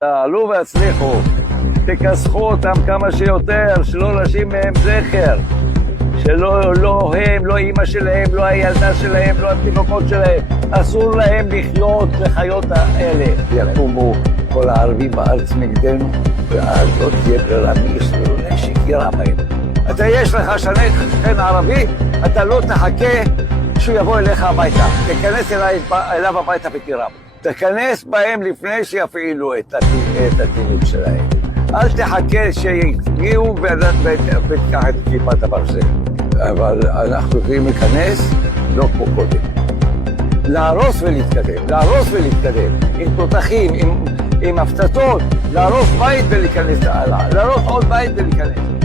תעלו והצליחו, תכסחו אותם כמה שיותר, שלא נשים מהם זכר, שלא לא הם, לא אמא שלהם, לא הילדה שלהם, לא התינוקות שלהם, אסור להם לחיות לחיות האלה. יקומו כל הערבים בארץ נגדנו, ואז לא תהיה ברירה מי יסלו נשק ירה בהם. אתה יש לך שכן ערבי, אתה לא תחכה שהוא יבוא אליך הביתה, תיכנס אליו הביתה ותירה בו. תכנס בהם לפני שיפעילו את הטילים שלהם. אל תחכה שיגיעו ותקח את כיפת הברזל. אבל אנחנו יכולים להיכנס לא כמו קודם. להרוס ולהתקדם, להרוס ולהתקדם. עם תותחים, עם הפצצות, להרוס בית ולהיכנס הלאה. להרוס עוד בית ולהיכנס.